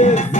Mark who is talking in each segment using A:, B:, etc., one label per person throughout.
A: vezes.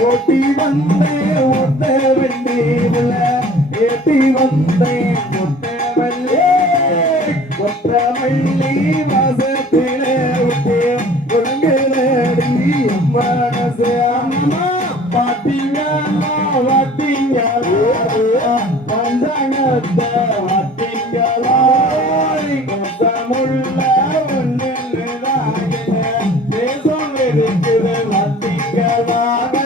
B: ஓட்டி வந்தேன் ஒத்த வெண்ணீரில் ஏட்டி வந்தேன் ஒத்த வள்ளி ஒத்த வள்ளி வாசத்திலே விட்டு குழங்கலடி மனசு அம்மா
A: பாட்டிங்களா ஒன்று பேசும் இருக்குது
B: வாட்டிங்களா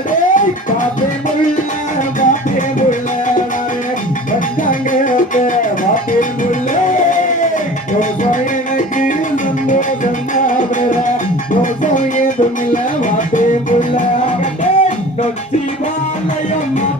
B: ஏதும் இல்ல வாப்பே புள்ள
A: நொச்சி
B: வாழையம்மா.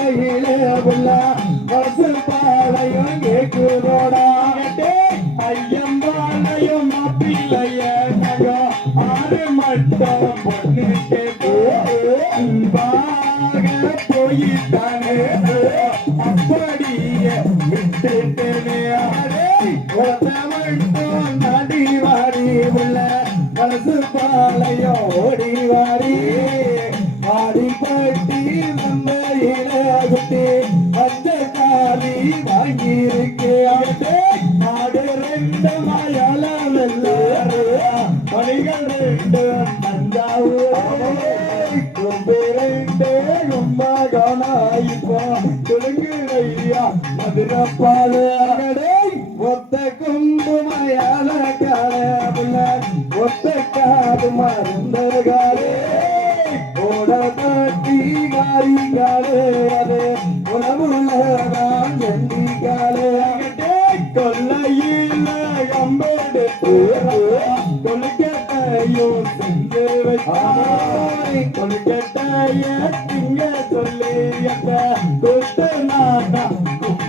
B: உலகிலே உள்ள பசுப்பாலையும் கேட்குதோடா.
A: ஐயம்பாலையும் மாப்பிள்ளைய ஆறு மட்டும் பொண்ணுக்கே போக போயிட்டானே. அப்படியே
B: ஓடி வாரி ஆடிப்பட்டி ஒம்பேரண்டேழும் மகனாயிப்பா. தெலுங்குடையா மதுரப்பாடு அகடே. ஒத்த கும்புமையால கால ஒத்த காது
A: மருந்தகா திங்க சொல்லி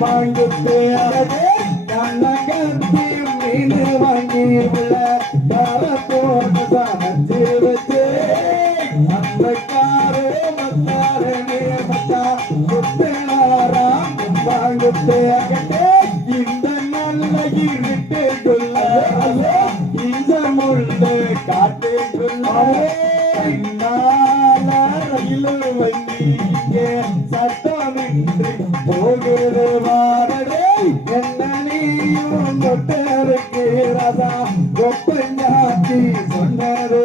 A: வாங்குத்து அறவே
B: கண்ணகத்தி மீன் வாங்கி உள்ள தரத்தோடு சமைச்சு வச்சு அந்த காரு
A: காட்டு ரயிலு வண்டி சட்டமின்றி போகுது வாரடே
B: என்ன நீயும் தொட்டருக்கு ரசா கொப்பஞ்சாத்தி சொன்னது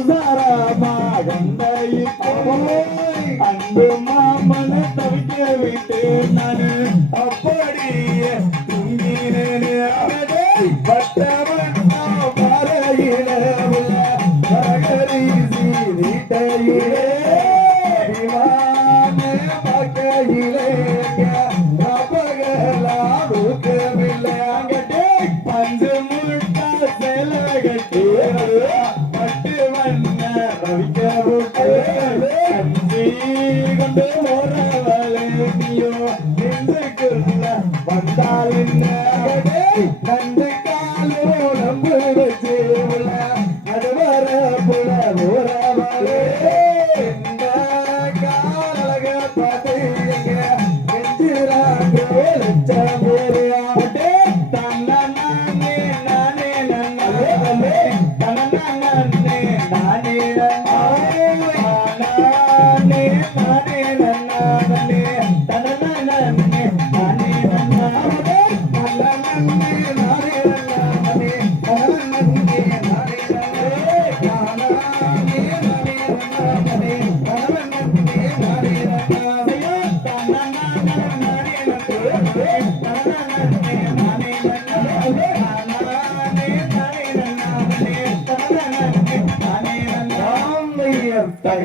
B: கண்டாலே
A: அன்பு மாமன தவிக்க விட்டேன் நானு. அப்படியே தூங்கினேன். அவனே
B: பட்டவன் பாறையில நீட்டையிலே பகலா அங்கட்டே
A: பஞ்சு முட்டா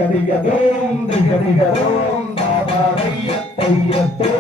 B: தகதிகதோம் தகதிகதோம் தாபாரைய தையத்தோம்